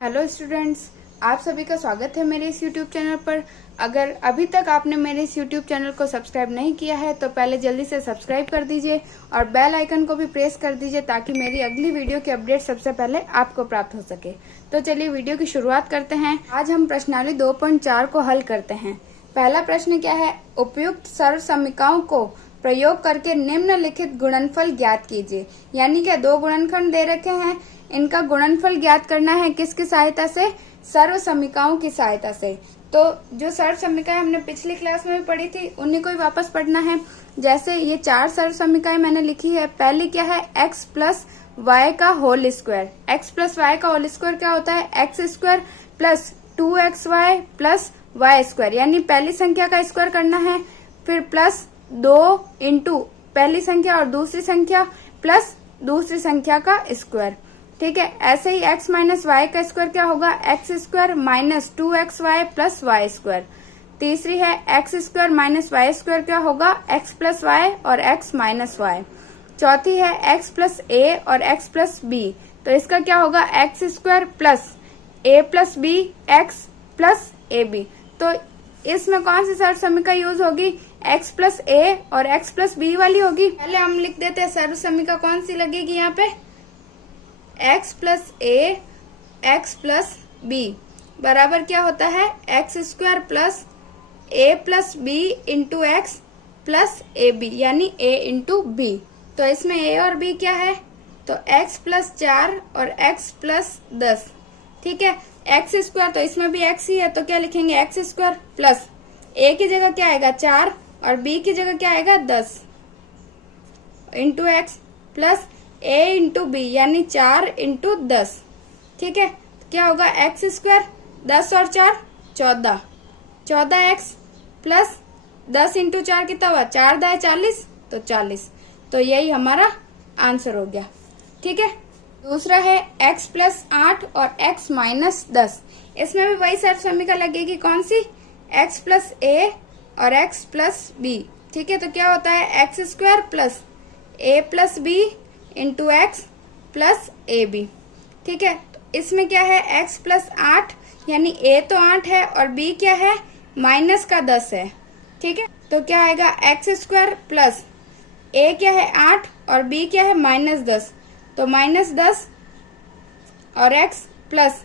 Hello students, आप सभी का स्वागत है मेरे इस यूट्यूब चैनल पर। अगर अभी तक आपने मेरे इस यूट्यूब चैनल को सब्सक्राइब नहीं किया है तो पहले जल्दी से सब्सक्राइब कर दीजिए और बेल आइकन को भी प्रेस कर दीजिए ताकि मेरी अगली वीडियो की अपडेट सबसे पहले आपको प्राप्त हो सके। तो चलिए वीडियो की शुरुआत करते हैं। आज हम प्रश्नावली 2.4 को हल करते हैं। पहला प्रश्न क्या है, उपयुक्त सर्व समीकरणों को प्रयोग करके निम्नलिखित गुणनफल ज्ञात कीजिए। यानी कि दो गुणनखंड दे रखे हैं, इनका गुणनफल ज्ञात करना है किसकी सहायता से, सर्व समीकरणों की सहायता से। तो जो सर्व समीकरण हमने पिछली क्लास में भी पढ़ी थी उन्हीं को ही वापस पढ़ना है। जैसे ये चार सर्व समीकरण मैंने लिखी है। पहली क्या है, x प्लस वाई का whole square. x plus y का होल स्क्वायर क्या होता है, x square plus 2xy plus y square. यानी पहली संख्या का स्क्वायर करना है, फिर प्लस 2 इंटू पहली संख्या और दूसरी संख्या प्लस दूसरी संख्या का स्क्वायर। ठीक है, ऐसे ही x माइनस वाई का स्क्वायर क्या होगा, x square minus 2xy plus y square. तीसरी है x square minus y square क्या होगा, x प्लस वाई और x माइनस वाई। चौथी है x प्लस ए और x प्लस बी, तो इसका क्या होगा, x square plus a plus b x plus a b. तो इसमें कौन सी सर्व समीकरण यूज होगी, x प्लस ए और x प्लस बी वाली होगी। पहले हम लिख देते हैं सर्व समीकरण कौन सी लगेगी यहाँ पे, x plus a x plus b बराबर क्या होता है, x square plus a plus b into x plus a b, यानी a इंटू बी। तो इसमें a और b क्या है, तो x प्लस 4 और x प्लस 10। ठीक है, एक्स स्क्वायर तो इसमें भी x ही है तो क्या लिखेंगे, एक्स स्क्वायर प्लस a की जगह क्या आएगा 4 और b की जगह क्या आएगा 10 into x plus a into b यानी 4 इंटू 10। ठीक है, तो क्या होगा, एक्स स्क्वायर 10 और 4 14x प्लस 10 इंटू 4 कितना हुआ, 4 दाए 40 तो 40। तो यही हमारा आंसर हो गया। ठीक है, दूसरा है x प्लस 8 और x माइनस 10। इसमें भी वही सर्व समीकरण लगेगी, कौन सी, x प्लस a और x प्लस b। ठीक है, तो क्या होता है, x square plus a plus b into x plus a b. ठीक है, तो इसमें क्या है, x प्लस 8 यानी a तो 8 है और b क्या है, माइनस का 10 है। ठीक है, तो क्या आएगा, एक्स स्क्वायर प्लस a क्या है 8 और b क्या है माइनस 10, तो माइनस 10 और x प्लस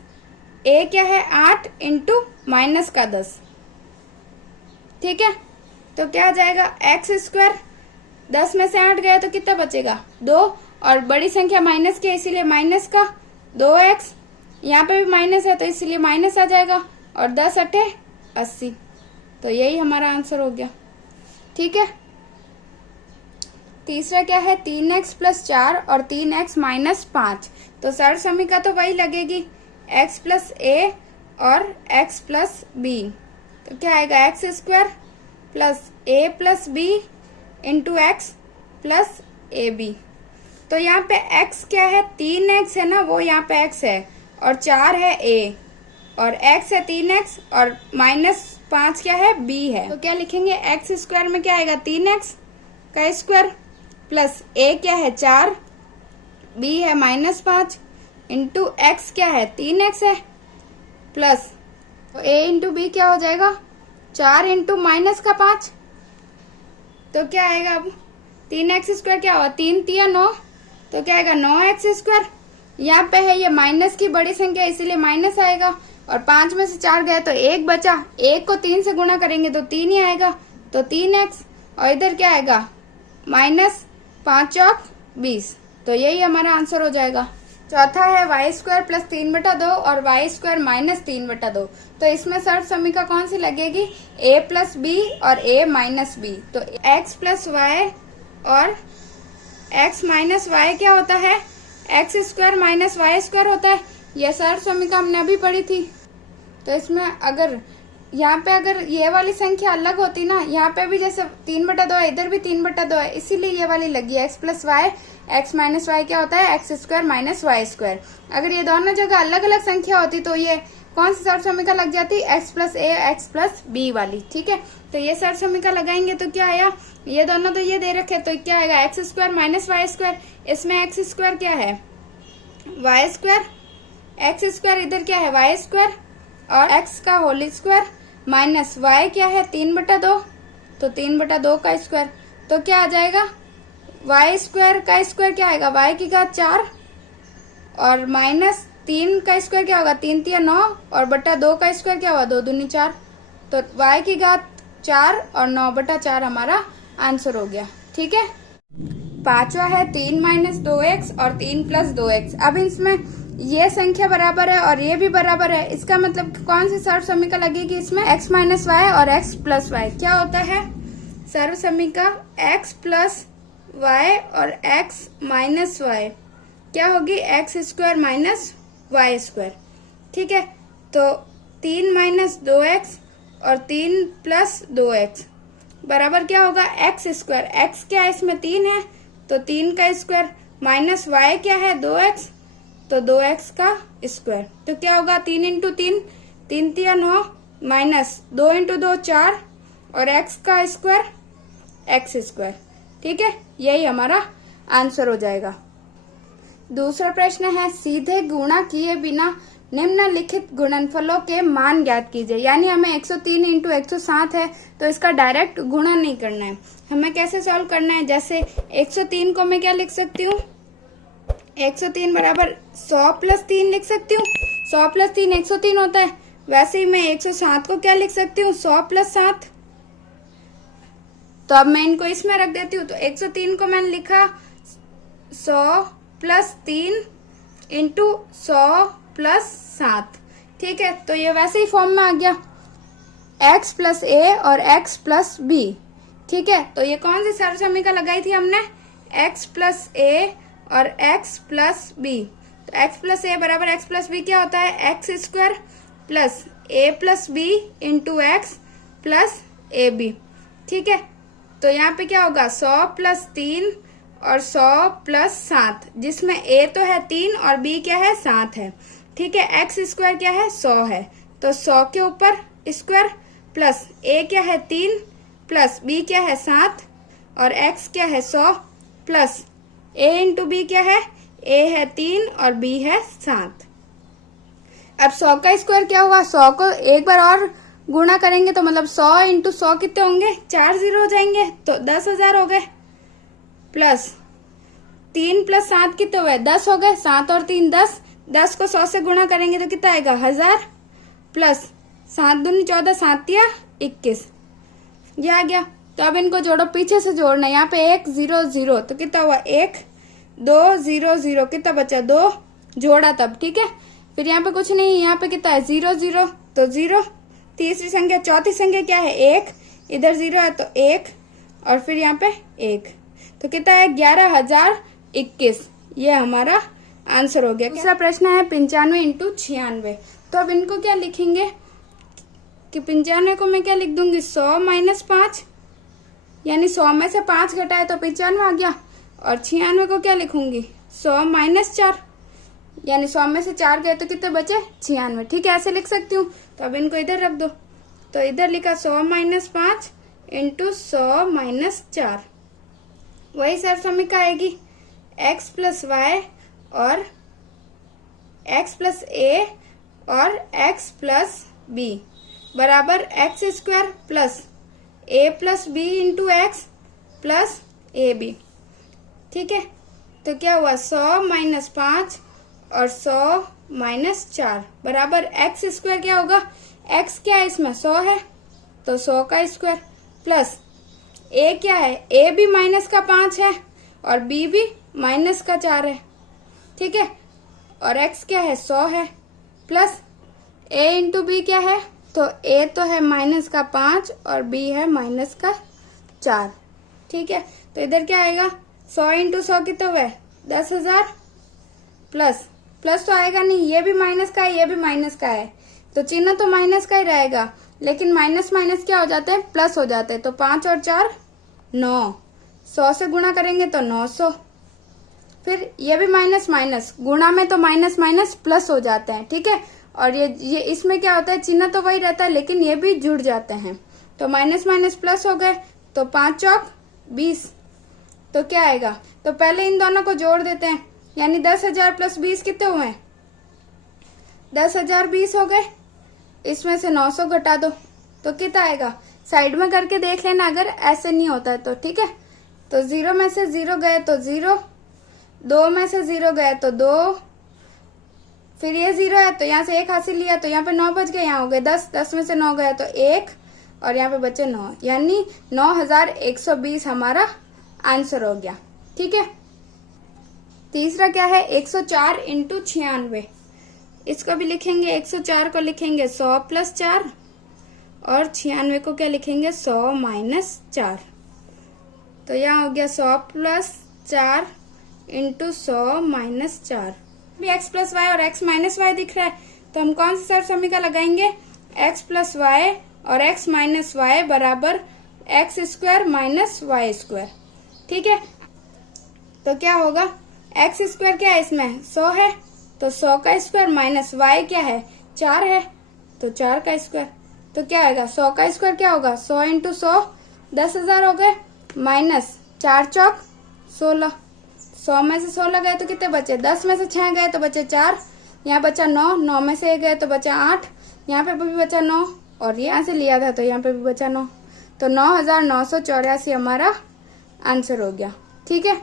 a क्या है 8 इंटू माइनस का 10। ठीक है, तो क्या आ जाएगा, एक्स स्क्वायर 10 में से 8 गया तो कितना बचेगा 2, और बड़ी संख्या माइनस की है इसीलिए माइनस का 2x, यहाँ पे भी माइनस है तो इसीलिए माइनस आ जाएगा, और 10 अठे 80। तो यही हमारा आंसर हो गया। ठीक है, तीसरा क्या है, 3x प्लस 4 और 3x माइनस 5। तो सर्व समीकरण तो वही लगेगी, x प्लस ए और x प्लस बी। तो क्या आएगा, x square plus a plus b into x plus a b. तो यहाँ पे x क्या है, 3x है ना, वो यहाँ पे x है और 4 है a और x है 3x और माइनस 5 क्या है b है। तो क्या लिखेंगे, एक्स स्क्वायर में क्या आएगा, 3x का स्क्वायर प्लस a क्या है 4, b है माइनस 5 इंटू एक्स क्या है 3x है प्लस, तो a इंटू बी क्या हो जाएगा, 4 इंटू माइनस का 5। तो क्या आएगा, अब 3x स्क्वायर क्या हुआ, 3 तिया 9, तो क्या आएगा 9x स्क्वायर। यहाँ पे है ये माइनस की बड़ी संख्या इसीलिए माइनस आएगा, और 5 में से 4 गया तो 1 बचा, 1 को 3 से गुणा करेंगे तो 3 ही आएगा, तो 3x, और इधर क्या आएगा माइनस 5 चौक 20। तो यही हमारा आंसर हो जाएगा। चौथा है वाई स्क्वायर प्लस 3/2 और वाई स्क्वायर माइनस 3/2। तो इसमें सर्व समीकरण कौन सी लगेगी, a प्लस बी और a माइनस बी। तो x प्लस वाई और x माइनस वाई क्या होता है, x square minus y square होता है। यह सर्व समीकरण हमने अभी पढ़ी थी। तो इसमें अगर यहाँ पे अगर ये वाली संख्या अलग होती ना, यहाँ पे भी जैसे 3/2 है, इधर भी 3/2 है, इसीलिए ये वाली लगी है, x plus y, x minus y क्या होता है, x square minus y square. अगर ये दोनों जगह अलग अलग संख्या होती तो ये कौन सी सर्व समीकरण लग जाती, x plus a x plus B वाली। ठीक है, तो ये सर्व समीकरण लगाएंगे तो क्या आया, ये दोनों तो ये दे रखे, तो क्या आएगा, x square minus y square. इसमें एक्स स्क्वायर क्या है, वाई स्क्वायर एक्स स्क्वायर इधर क्या है वाई स्क्वायर और एक्स का होल स्क्वायर माइनस वाई क्या है 3/2 तो 3/2 का स्क्वायर। तो क्या आ जाएगा वाई स्क्वायर का स्क्वायर क्या आएगा वाई की घात 4 और माइनस 3 का स्क्वायर क्या होगा 3 × 9 और बटा 2 का स्क्वायर क्या होगा 2 दूनी 4। तो y की घात 4 और 9/4 हमारा आंसर हो गया। ठीक है, पांचवा है 3 - 2x और 3 + 2x। अब इसमें ये संख्या बराबर है और ये भी बराबर है, इसका मतलब कौन सी सर्व समीकरण लगेगी इसमें x - y और x + y। क्या होता है सर्व समीकरण x + y और x - y क्या होगी x² - y²। ठीक है, तो 3 - 2x और 3 + 2x बराबर क्या होगा x²। x क्या है इसमें 3 है तो 3 का स्क्वायर माइनस y क्या है 2x तो 2x का स्क्वायर। तो क्या होगा 3 × 3 3 × 9 माइनस 2 × 2 4 और x का स्क्वायर x²। ठीक है, यही हमारा आंसर हो जाएगा। दूसरा प्रश्न है सीधे गुणा किए बिना निम्नलिखित गुणनफलों के मान ज्ञात कीजिए। यानी हमें 103 × 107 है तो इसका डायरेक्ट गुणा नहीं करना है, हमें कैसे सॉल्व करना है। जैसे 103 को मैं क्या लिख सकती हूँ 103 बराबर 100 + 3 लिख सकती हूँ। 100 + 3 103 होता है। वैसे ही मैं 107 को क्या लिख सकती हूँ 100 + 7। तो अब मैं इनको इसमें रख देती हूँ। तो 103 को मैंने लिखा 100 + 3 × 100 + 7। ठीक है, तो ये वैसे ही फॉर्म में आ गया x + a और x + b। ठीक है, तो ये कौन सी सर्व समीकरण लगाई थी हमने x + a और x + b। तो x + a बराबर x + b क्या होता है x² + a + b × x + ab। ठीक है, तो यहाँ पे क्या होगा 100 + 3 और 100 + 7 जिसमें a तो है 3 और b क्या है 7 है। ठीक है, x² क्या है 100 है तो 100 के ऊपर स्क्वायर प्लस a क्या है 3 प्लस b क्या है 7 और x क्या है 100 प्लस a × b क्या है a है 3 और b है 7। अब 100 का स्क्वायर क्या हुआ 100 को एक बार और गुणा करेंगे तो मतलब 100 × 100 कितने होंगे 4 0 हो जाएंगे तो 10,000 हो गए प्लस 3 + 7 कितने हुए 10 हो गए 7 और 3 10 10 को 100 से गुणा करेंगे तो कितना आएगा 1000 प्लस 7 दूनी 14 7 या 21 ये आ गया। तो अब इनको जोड़ो पीछे से जोड़ना यहाँ पे 1 0 0 तो कितना हुआ 1 2 0 0 कितना बचा 2 जोड़ा तब। ठीक है, फिर यहाँ पे कुछ नहीं यहाँ पे कितना है 0 0 तो 0। तीसरी संख्या चौथी संख्या क्या है 1 इधर 0 है तो 1 और फिर यहाँ पे 1 तो कितना है 11,021। ये हमारा आंसर हो गया। दूसरा प्रश्न है 95 × 96। तो अब इनको क्या लिखेंगे कि 95 को मैं क्या लिख दूंगी 100 - 5 यानी 100 में से 5 घटाए तो 95 आ गया और 96 को क्या लिखूंगी 100 - 4 यानी 100 में से 4 गए तो कितने बचे 96। ठीक है, ऐसे लिख सकती हूँ। तो अब इनको इधर रख दो तो इधर लिखा 100 - 5 × 100 - 4 वही सर्व समीकरण आएगी x + y और x + a और x + b बराबर x² + a + b × x + ab। ठीक है, तो क्या हुआ 100 - 5 और 100 - 4 बराबर x² क्या होगा x क्या है इसमें 100 है तो 100 का स्क्वायर प्लस a क्या है a भी -5 है और b भी -4 है। ठीक है, और x क्या है 100 है प्लस a × b क्या है तो a तो है -5 और b है -4। ठीक है, तो इधर क्या आएगा 100 × 100 कितना हुआ 10,000 प्लस प्लस तो आएगा नहीं ये भी माइनस का है ये भी माइनस का है तो चिन्ह तो माइनस का ही रहेगा लेकिन माइनस माइनस क्या हो जाते हैं प्लस हो जाते हैं। तो 5 और 4 9 100 से गुणा करेंगे तो 900 फिर ये भी माइनस माइनस गुणा में तो माइनस माइनस प्लस हो जाते हैं। ठीक है, और ये इसमें क्या होता है चिन्ह तो वही रहता है लेकिन ये भी जुड़ जाते हैं तो माइनस माइनस प्लस हो गए तो 5 चौक 20 तो क्या आएगा तो पहले इन दोनों को जोड़ देते हैं यानी 10,000 + 20 कितने हुए 10,000 20 हो गए, इसमें से 900 घटा दो तो कितना आएगा। साइड में करके देख लेना अगर ऐसे नहीं होता है तो, ठीक है। तो 0 में से 0 गए तो 0, 2 में से 0 गए तो 2, फिर ये 0 है तो यहाँ से 1 हासिल लिया तो यहाँ पे 9 बच गए, यहाँ हो गए 10, 10 में से 9 गए तो 1 और यहाँ पे बचे 9, यानी 9120 हमारा आंसर हो गया, ठीक है। तीसरा क्या है, 104 इंटू 96, इसको भी लिखेंगे 104 को लिखेंगे 100 प्लस 4 और 96 को क्या लिखेंगे 100 माइनस 4। तो यहाँ हो गया 100 प्लस 4 इंटू 100 माइनस 4। भी x प्लस वाई और x माइनस वाई दिख रहा है तो हम कौन सी सर्व समीकरण लगाएंगे, x प्लस वाई और x माइनस वाई बराबर x square minus y square, ठीक है। तो क्या होगा, एक्स स्क्वायर क्या है इसमें 100 है तो 100 का स्क्वायर माइनस वाई क्या है 4 है तो 4 का स्क्वायर, तो क्या आएगा 100 का स्क्वायर क्या होगा 100 इंटू 100 10,000 हो गए, माइनस 4 चौक 16, 100 में से 16 गए तो कितने बचे, 10 में से 6 गए तो बचे 4, यहाँ बचा 9, 9 में से 1 गए तो बचा 8, यहाँ पे भी बचा 9 और यहाँ से लिया था तो यहाँ पे भी बचा 9, तो 9,984 हमारा आंसर हो गया, ठीक है।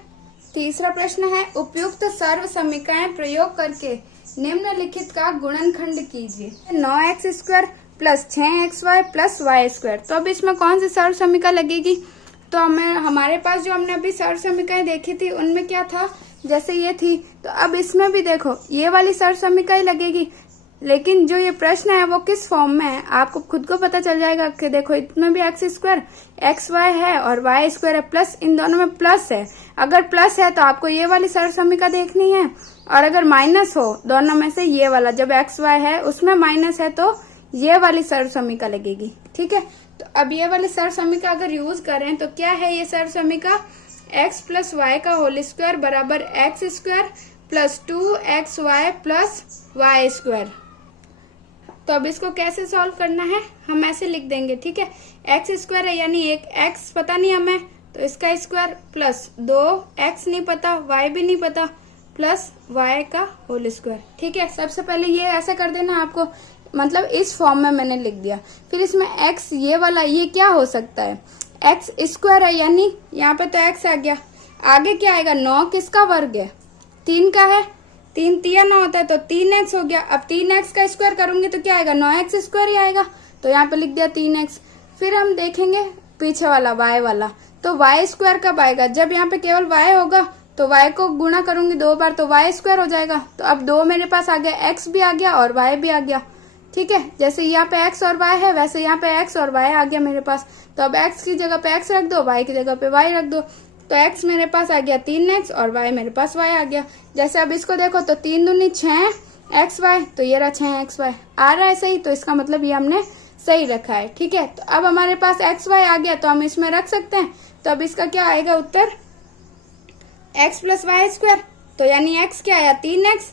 तीसरा प्रश्न है, उपयुक्त सर्व समीकरण प्रयोग करके निम्नलिखित का गुणनखंड कीजिए। 9x square plus 6xy plus y square. तो अब इसमें कौन सी सर्व समीकरण लगेगी, तो हमारे पास जो हमने अभी सर्व समीकरण देखी थी उनमें क्या था, जैसे ये थी, तो अब इसमें भी देखो ये वाली सर्व समीकरण लगेगी, लेकिन जो ये प्रश्न है वो किस फॉर्म में है आपको खुद को पता चल जाएगा कि देखो इसमें भी एक्स स्क्वायर एक्स वाई है और वाई स्क्वायर है, प्लस इन दोनों में प्लस है। अगर प्लस है तो आपको ये वाली सर्व समीकरण देखनी है, और अगर माइनस हो दोनों में से ये वाला, जब एक्स वाई है उसमें माइनस है तो ये वाली सर्व समीकरण लगेगी, ठीक है। तो अब ये वाली सर्व समीकरण अगर यूज करें तो क्या है ये सर्व समीकरण, एक्स प्लस वाई का होल स्क्वायर बराबर x square plus 2xy plus y square. तो अब इसको कैसे सॉल्व करना है, हम ऐसे लिख देंगे, ठीक है। एक्स स्क्वायर है यानी एक एक्स पता नहीं हमें तो इसका स्क्वायर प्लस 2x नहीं पता, y भी नहीं पता, प्लस y का होल स्क्वायर, ठीक है। सबसे पहले ये ऐसा कर देना आपको, मतलब इस फॉर्म में मैंने लिख दिया। फिर इसमें x ये वाला ये क्या हो सकता है, एक्स स्क्वायर है यानी यहाँ पे तो x आ गया, आगे क्या आएगा 9 किसका वर्ग है 3 का है, 3 तिया 9 होता है तो 3x हो गया। अब 3x का स्क्वायर करूंगी तो क्या आएगा 9x स्क्वायर ही आएगा, तो यहाँ पे लिख दिया 3x। फिर हम देखेंगे पीछे वाला y वाला, तो y स्क्वायर कब आएगा, जब यहाँ पे केवल y होगा तो y को गुणा करूंगी 2 बार तो y स्क्वायर हो जाएगा। तो अब 2 मेरे पास आ गया, x भी आ गया और y भी आ गया, ठीक है। जैसे यहाँ पे x और y है वैसे यहाँ पे x और y आ गया मेरे पास, तो अब x की जगह पे x रख दो, y की जगह पे y रख दो, तो x मेरे पास आ गया 3x और y मेरे पास y आ गया। जैसे अब इसको देखो तो 3 दूनी 6xy, तो ये रहा 6xy आ रहा है सही, तो इसका मतलब ये हमने सही रखा है, ठीक है। तो अब हमारे पास xy आ गया तो हम इसमें रख सकते हैं, तो अब इसका क्या आएगा उत्तर x प्लस वाई स्क्वायर, तो यानी x क्या आया 3x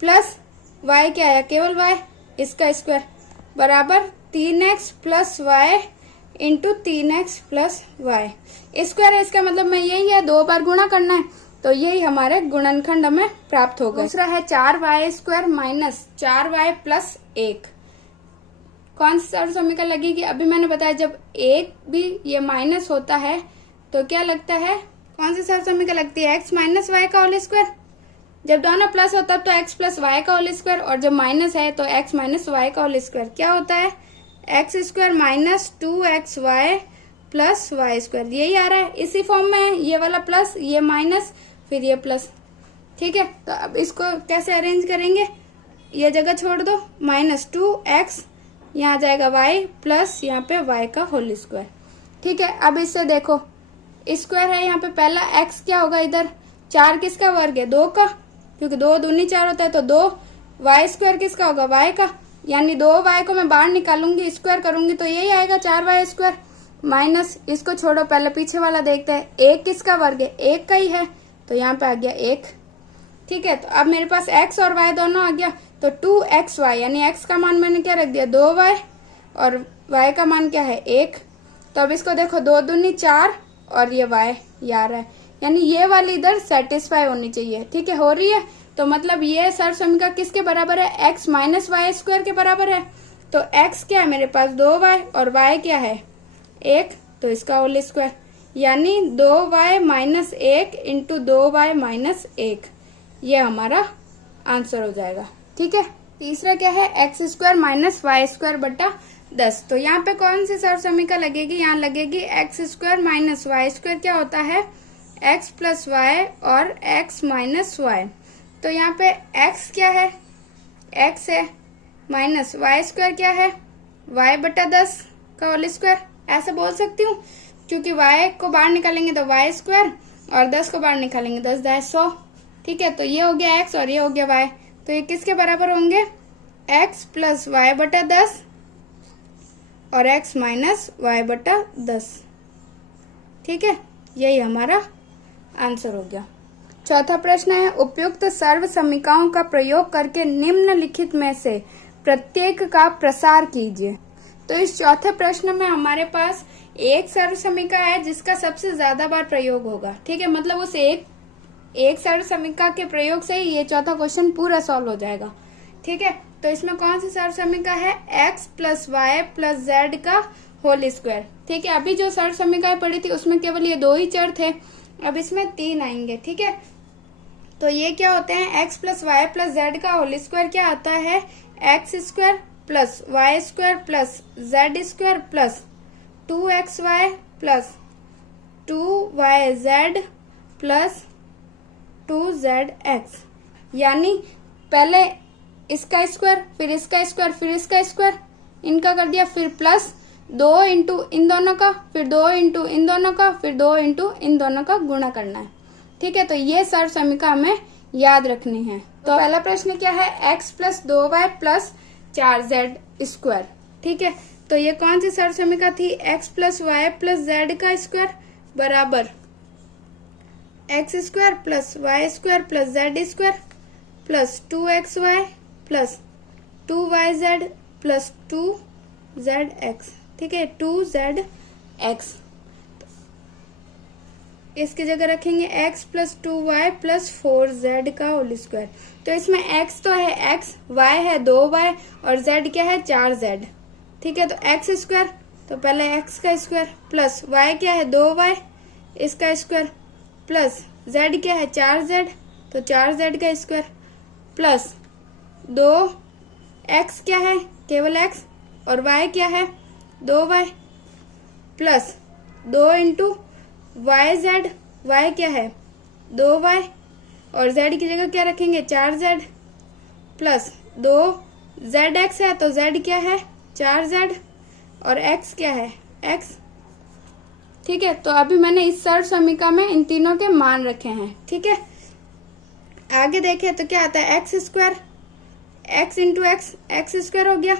प्लस y क्या आया केवल y, इसका स्क्वायर बराबर 3x plus y into 3x plus y square है, इसका मतलब मैं यही है 2 बार गुणा करना है, तो यही हमारे गुणनखंड हमें प्राप्त होगा। दूसरा है 4y square minus 4y plus 1। कौन सी सर्व समीकरण लगेगी, अभी मैंने बताया जब एक भी ये माइनस होता है तो क्या लगता है, कौन सी सर्व समीकरण लगती है x माइनस वाई का होल स्क्वायर, जब दोनों प्लस होता है तो x प्लस वाई का होल स्क्वायर, और जब माइनस है तो x माइनस वाई का होल स्क्वायर क्या होता है x square minus 2xy plus y square, यही आ रहा है, इसी फॉर्म में है, ये वाला प्लस ये माइनस फिर ये प्लस, ठीक है। तो अब इसको कैसे अरेंज करेंगे, ये जगह छोड़ दो, माइनस 2x यहाँ जाएगा y प्लस यहाँ पे y का होल स्क्वायर, ठीक है। अब इससे देखो स्क्वायर है यहाँ पे, पहला x क्या होगा इधर 4 किसका वर्ग है 2 का, क्योंकि 2 दूनी 4 होता है, तो 2 y स्क्वायर किसका होगा y का, यानी 2y को मैं बाहर निकालूंगी स्क्वायर करूंगी तो यही आएगा 4y स्क्वायर, माइनस इसको छोड़ो पहले पीछे वाला देखते हैं, 1 किसका वर्ग है 1 का ही है, तो यहाँ पे आ गया 1, ठीक है। तो अब मेरे पास x और y दोनों आ गया, तो 2xy यानी x का मान मैंने क्या रख दिया 2y और y का मान क्या है 1। तो अब इसको देखो 2 दूनी 4 और ये y ये आ रहा है, यानी ये वाली इधर सेटिस्फाई होनी चाहिए, ठीक है, हो रही है। तो मतलब ये सर्व समीका किसके बराबर है, एक्स माइनस वाई स्क्वायर के बराबर है। तो एक्स क्या है मेरे पास 2y और y क्या है 1, तो इसका होल स्क्वायर, यानी 2y minus 1 into 2y minus 1, ये हमारा आंसर हो जाएगा। ठीक है, तीसरा क्या है, x square minus y square बटा 10। तो यहाँ पे कौन सी सर्व समीका लगेगी, यहाँ लगेगी x square minus y square क्या होता है, एक्स प्लस वाई और एक्स माइनस वाई। तो यहाँ पे एक्स क्या है, एक्स है, माइनस वाई स्क्वायर क्या है, वाई बटा 10 का होल स्क्वायर, ऐसा बोल सकती हूँ, क्योंकि वाई को बाहर निकालेंगे तो वाई स्क्वायर और 10 को बाहर निकालेंगे 10 दाए 100। ठीक है, तो ये हो गया एक्स और ये हो गया वाई, तो ये किसके बराबर होंगे, एक्स प्लस वाई बटा 10 और एक्स माइनस वाई बटा 10। ठीक है, यही हमारा आंसर हो गया। चौथा प्रश्न है, उपयुक्त सर्व समीकरणों का प्रयोग करके निम्नलिखित में से प्रत्येक का प्रसार कीजिए। तो इस चौथे प्रश्न में हमारे पास एक सर्व समीका है जिसका सबसे ज्यादा बार प्रयोग होगा। ठीक है, मतलब उस एक सर्व समीका के प्रयोग से ही ये चौथा क्वेश्चन पूरा सॉल्व हो जाएगा। ठीक है, तो इसमें कौन सी सर्व समीका है, x plus y plus z का होल स्क्वायर। ठीक है, अभी जो सर्व समीकाएं पढ़ी थी उसमें केवल ये 2 ही चर थे, अब इसमें 3 आएंगे। ठीक है, तो ये क्या होते हैं, x plus y plus z का होल स्क्वायर क्या आता है, x square plus y square plus z square plus 2xy plus 2yz plus 2zx, यानी पहले इसका स्क्वायर फिर इसका स्क्वायर फिर इसका स्क्वायर इनका कर दिया, फिर प्लस 2 इंटू इन दोनों का, फिर 2 इंटू इन दोनों का, फिर 2 इंटू इन दोनों का गुणा करना है। ठीक है, तो ये सर्व समीका हमें याद रखनी है। तो पहला प्रश्न क्या है, x plus 2y plus 4z square. ठीक है, तो ये कौन सी सर्व समीका थी, x plus y plus z का स्क्वायर बराबर x square plus y square plus z square plus 2xy plus 2yz plus 2zx। ठीक है, 2zx, इसकी जगह रखेंगे x plus 2y plus 4z का होल स्क्वायर। तो इसमें x तो है x, y है 2y और z क्या है 4z। ठीक है, तो x स्क्वायर, तो पहले x का स्क्वायर प्लस y क्या है 2y इसका स्क्वायर प्लस z क्या है 4z, तो 4z का स्क्वायर प्लस 2x क्या है केवल x और y क्या है 2y plus 2 into yz, y क्या है 2y और z की जगह क्या रखेंगे 4z प्लस 2zx है, तो z क्या है 4z और x क्या है x। ठीक है, तो अभी मैंने इस सर्व समीका में इन तीनों के मान रखे हैं। ठीक है, आगे देखें तो क्या आता है, x square x into x square हो गया,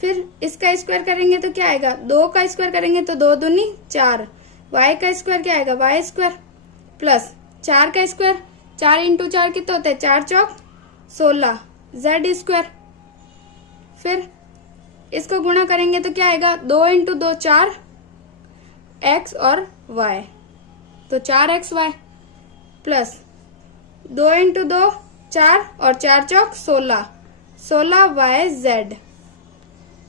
फिर इसका स्क्वायर करेंगे तो क्या आएगा, 2 का स्क्वायर करेंगे तो 2 दूनी 4, y का स्क्वायर क्या आएगा वाई स्क्वायर प्लस 4 का स्क्वायर, 4 इंटू 4 कितने होते हैं 4 चौक 16 z स्क्वायर, फिर इसको गुणा करेंगे तो क्या आएगा 2 इंटू 2 4 x और y, तो 4xy प्लस 2 इंटू 2 4 और 4 चौक 16 16yz।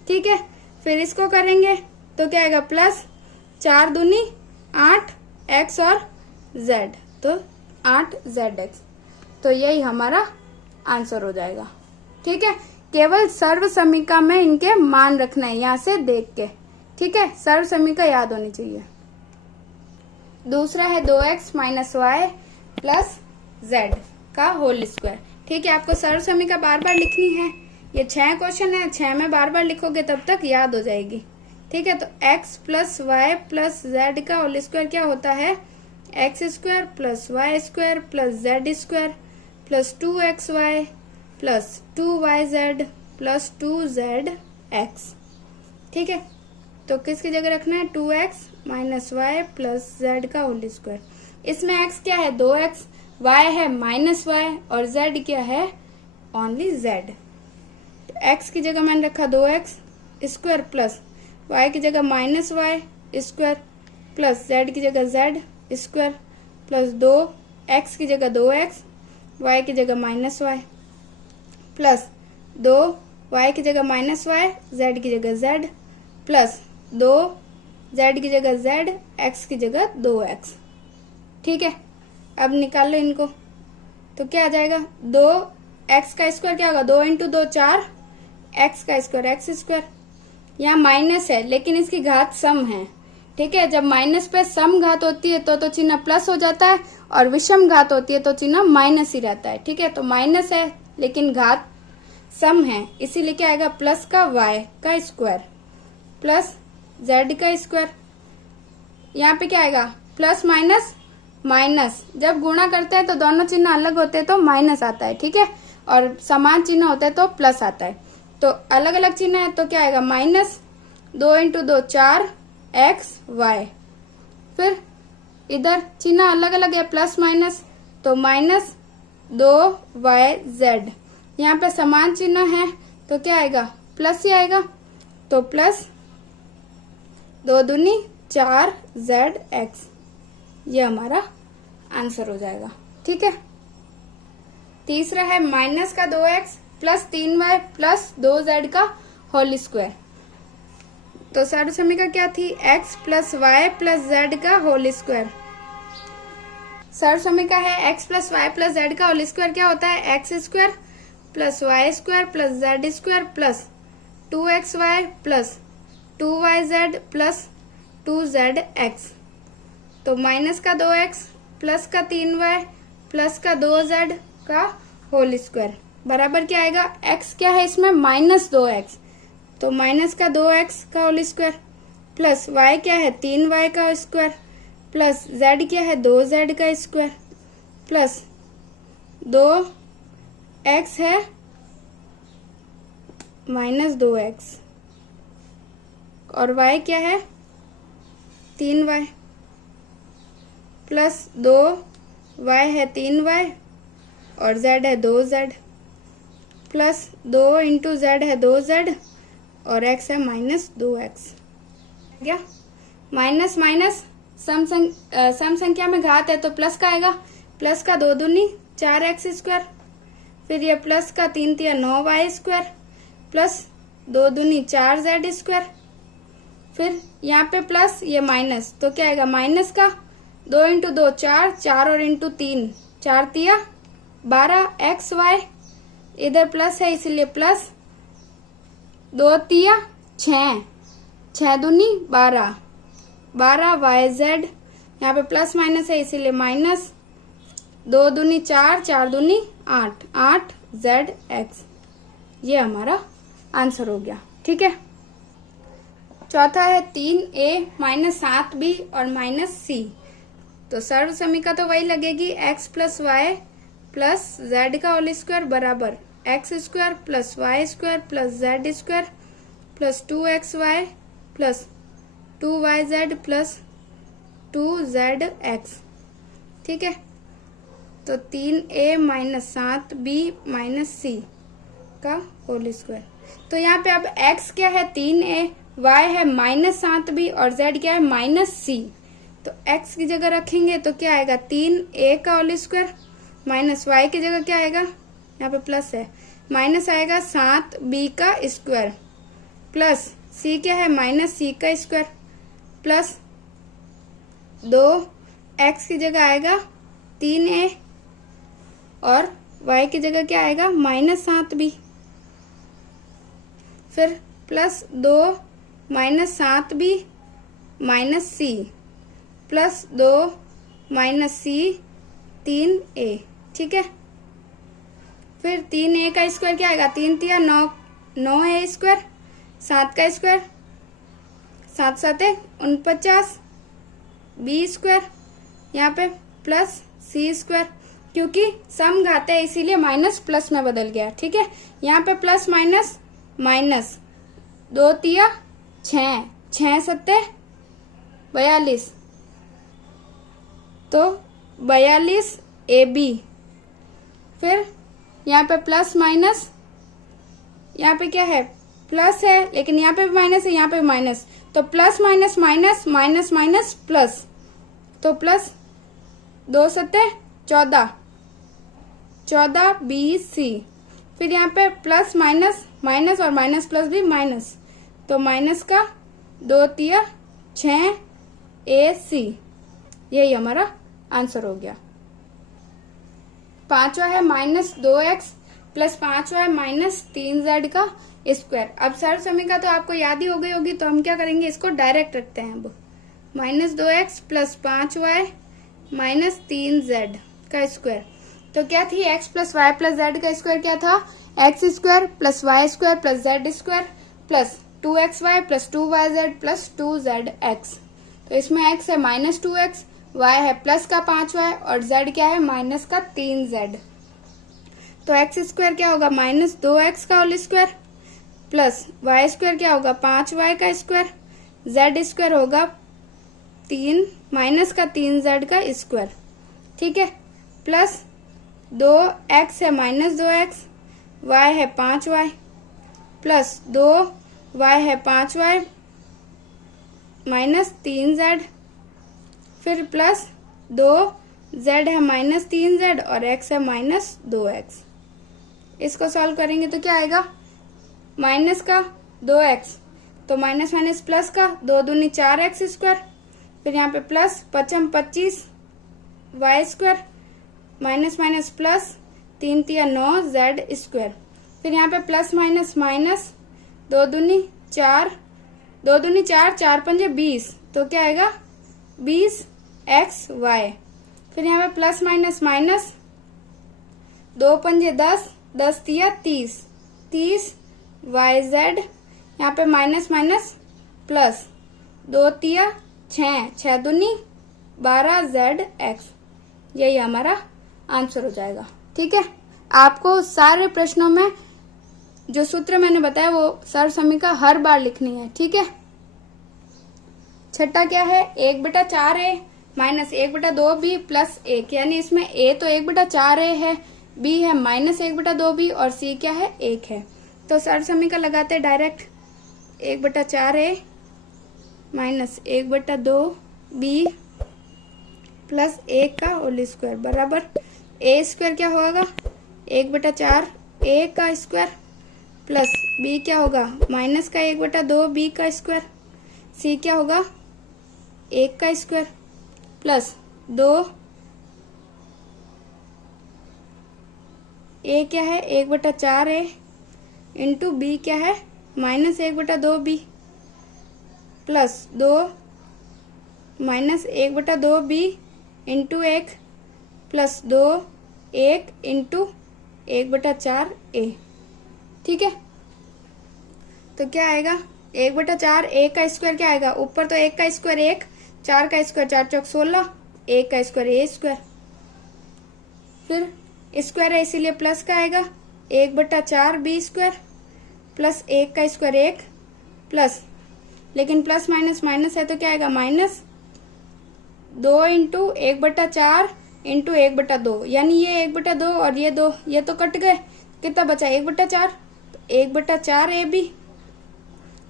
ठीक है, फिर इसको करेंगे तो क्या आएगा प्लस 4 दूनी 8 x और z, तो 8zx। तो यही हमारा आंसर हो जाएगा। ठीक है, केवल सर्व समीका में इनके मान रखना है यहाँ से देख के। ठीक है, सर्व समीका याद होनी चाहिए। दूसरा है 2x minus y plus z का होल स्क्वायर। ठीक है, आपको सर्व समीका बार बार लिखनी है, ये 6 क्वेश्चन है, 6 में बार बार लिखोगे तब तक याद हो जाएगी। ठीक है, तो x plus y plus z का होल स्क्वायर क्या होता है, x square plus y square plus z square plus 2xy plus 2yz plus 2zx। ठीक है, तो किसकी जगह रखना है 2x minus y plus z का होल स्क्वायर। इसमें x क्या है 2x, y है माइनस वाई और z क्या है ओनली z। तो x की जगह मैंने रखा 2x स्क्वायर प्लस y की जगह minus y square plus z की जगह z स्क्वायर प्लस 2x की जगह 2x y की जगह माइनस वाई, प्लस 2 y की जगह माइनस वाई, z की जगह z, प्लस 2 z की जगह z, x की जगह 2x। ठीक है, अब निकाल लो इनको, तो क्या आ जाएगा, 2x का स्क्वायर क्या होगा, 2 इंटू 2 4, x का स्क्वायर एक्स स्क्वायर। यहाँ माइनस है लेकिन इसकी घात सम है। ठीक है, जब माइनस पे सम घात होती है तो चिन्ह प्लस हो जाता है, और विषम घात होती है तो चिन्ह माइनस ही रहता है। ठीक है, तो माइनस है लेकिन घात सम है, इसीलिए क्या आएगा, प्लस का y का स्क्वायर प्लस z का स्क्वायर। यहाँ पे क्या आएगा, प्लस माइनस माइनस, जब गुणा करते हैं तो दोनों चिन्ह अलग होते हैं तो माइनस आता है। ठीक है, और समान चिन्ह होते हैं तो प्लस आता है। तो अलग अलग चिन्ह है तो क्या आएगा, माइनस 2 इंटू 2 4 एक्स वाई। फिर इधर चिन्ह अलग अलग है, प्लस माइनस, तो माइनस 2y/z। यहाँ पे समान चिन्ह है तो क्या आएगा, प्लस ही आएगा, तो प्लस 2 दूनी 4zx, ये हमारा आंसर हो जाएगा। ठीक है, तीसरा है माइनस का 2x plus 3y plus 2z का होल स्क्वायर। तो सर्व समीकरण क्या थी, x plus y plus z का होल स्क्वायर। सर्व समीकरण है x plus y plus z का होल स्क्वायर क्या होता है, x square plus y square plus z square plus 2xy plus 2yz plus 2zx। तो माइनस का 2x प्लस का 3y प्लस का 2z का होल स्क्वायर बराबर क्या आएगा, x क्या है इसमें, माइनस 2x, तो माइनस का 2x का होल स्क्वायर प्लस y क्या है, 3y का स्क्वायर प्लस z क्या है, 2z का स्क्वायर प्लस 2x है माइनस 2x, और y क्या है 3y प्लस 2y है 3y और z है 2z प्लस 2 इंटू z है 2z और x है माइनस 2x। क्या माइनस माइनस सम संख्या में घात है तो प्लस का आएगा, प्लस का 2 दूनी 4x स्क्वायर, फिर ये प्लस का 3 तिया 9y स्क्वायर प्लस 2 दूनी 4z स्क्वायर, फिर यहाँ पे प्लस ये माइनस, तो क्या आएगा, माइनस का 2 इंटू 2 4, 4 और इंटू 3 4 तिया 12 xy, इधर प्लस है इसलिए प्लस 2 तिया 6, 6 दूनी 12, 12yz, यहाँ पे प्लस माइनस है इसीलिए माइनस 2 दूनी 4, 4 दूनी 8, 8zx। ये हमारा आंसर हो गया। ठीक है, चौथा है 3a माइनस 7b और माइनस c। तो सर्व समीकरण तो वही लगेगी, x plus y plus z का होल स्क्वायर बराबर x square plus y square plus z square plus 2xy plus 2yz plus 2zx। ठीक है, तो 3a minus 7b minus c का होल स्क्वायर। तो यहाँ पे अब x क्या है 3a, y है माइनस 7b और z क्या है माइनस c। तो x की जगह रखेंगे तो क्या आएगा, 3a का होल स्क्वायर माइनस y की जगह क्या आएगा, यहाँ पे प्लस है, माइनस आएगा 7b का स्क्वायर प्लस c क्या है माइनस c का स्क्वायर प्लस 2x की जगह आएगा 3a और y की जगह क्या आएगा माइनस 7b, फिर plus 2 minus 7b minus c plus 2 minus c 3a। ठीक है, फिर 3a का स्क्वायर क्या आएगा, 3 तिया 9, 9a स्क्वायर, 7 का स्क्वायर 7 7 49 b स्क्वायर, यहाँ पे प्लस c स्क्वायर, क्योंकि सम घात है इसीलिए माइनस प्लस में बदल गया। ठीक है, यहाँ पे प्लस माइनस माइनस 2 तिया 6, 6 7 42, तो 42 ab, फिर यहाँ पे प्लस माइनस, यहाँ पे क्या है प्लस है लेकिन यहाँ पे भी माइनस है, यहाँ पे भी माइनस, तो plus minus minus minus minus plus, तो प्लस 2 7 14 14BC। फिर यहाँ पे प्लस माइनस माइनस और माइनस प्लस भी माइनस, तो माइनस का 2 तिया 6AC। यही हमारा आंसर हो गया। पांचवा है -2x plus 5y minus 3z का स्क्वायर। अब सर्व समीकरण तो आपको याद ही हो गई होगी, तो हम क्या करेंगे, इसको डायरेक्ट रखते हैं। अब -2x plus 5y minus 3z का स्क्वायर। तो क्या थी, x plus y plus z का स्क्वायर क्या था, x square plus y square plus z square plus 2xy plus 2yz plus 2zx। तो इसमें x है -2x, y है प्लस का 5y और z क्या है माइनस का 3z। तो एक्स स्क्वायर क्या होगा -2x का whole square plus y square क्या होगा 5y का स्क्वायर, z स्क्वायर होगा 3 माइनस का 3z का स्क्वायर। ठीक है, प्लस 2x है -2x, y है 5y प्लस 2y है 5y माइनस 3z, फिर प्लस 2z है -3z और x है -2x। इसको सॉल्व करेंगे तो क्या आएगा, माइनस का 2x, तो माइनस माइनस प्लस का 2 दूनी 4x स्क्वायर, फिर यहाँ पे plus 5 25 y square minus minus plus 3 तिया 9 z स्क्वायर। फिर यहाँ पे प्लस माइनस माइनस 2 दूनी 4 4 पंजे 20, तो क्या आएगा 20xy। फिर यहाँ पे प्लस माइनस माइनस 2 पंजे 10 10 तिया 30 30yz। यहाँ पे माइनस माइनस प्लस 2 तिया 6 दूनी 12zx। यही हमारा आंसर हो जाएगा। ठीक है, आपको सारे प्रश्नों में जो सूत्र मैंने बताया वो सर्व समीकरण हर बार लिखनी है। ठीक है, छठा क्या है, 1/4a माइनस 1/2b प्लस 1, यानी इसमें a तो 1/4a है, b है -1/2b और c क्या है 1 है। तो सर्व समीकरण लगाते हैं direct, 1/4a minus 1/2b plus 1 का होल स्क्वायर बराबर a स्क्वायर क्या होगा 1/4a का स्क्वायर प्लस b क्या होगा माइनस का 1/2b का स्क्वायर, c क्या होगा 1 का स्क्वायर प्लस 2 a क्या है 1/4a इंटू b क्या है -1/2b plus 2 minus 1/2b into 1 plus 2 1 into 1/4a। ठीक है, तो क्या आएगा 1/4 1 का स्क्वायर क्या आएगा, ऊपर तो 1 का स्क्वायर 1, 4 का स्क्वायर 4 चौक 16, 1 का स्क्वायर a स्क्वायर, फिर स्क्वायर है इसीलिए प्लस का आएगा 1/4b स्क्वायर प्लस 1 का स्क्वायर 1 प्लस, लेकिन प्लस माइनस माइनस है तो क्या आएगा माइनस 2 इंटू 1/4 इंटू 1/2, यानी ये 1/2 और ये 2 ये तो कट गए, कितना बचा 1/4, तो 1/4ab।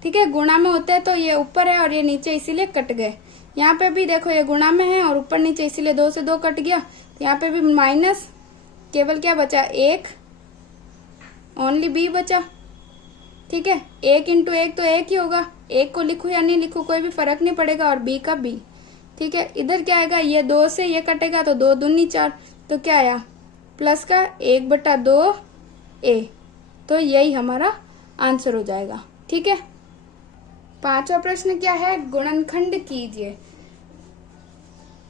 ठीक है, गुणा में होते हैं तो ये ऊपर है और ये नीचे इसीलिए कट गए। यहाँ पे भी देखो ये गुणा में है और ऊपर नीचे इसीलिए 2 से 2 कट गया, तो यहाँ पे भी माइनस, केवल क्या बचा 1, ओनली b बचा। ठीक है, 1 इंटू 1 तो 1 ही होगा, 1 को लिखूं या नहीं लिखूं कोई भी फर्क नहीं पड़ेगा, और b का b। ठीक है, इधर क्या आएगा, ये 2 से ये कटेगा तो 2 दूनी 4, तो क्या आया प्लस का 1/2a। तो यही हमारा आंसर हो जाएगा। ठीक है, पांचवा प्रश्न क्या है, गुणनखंड कीजिए।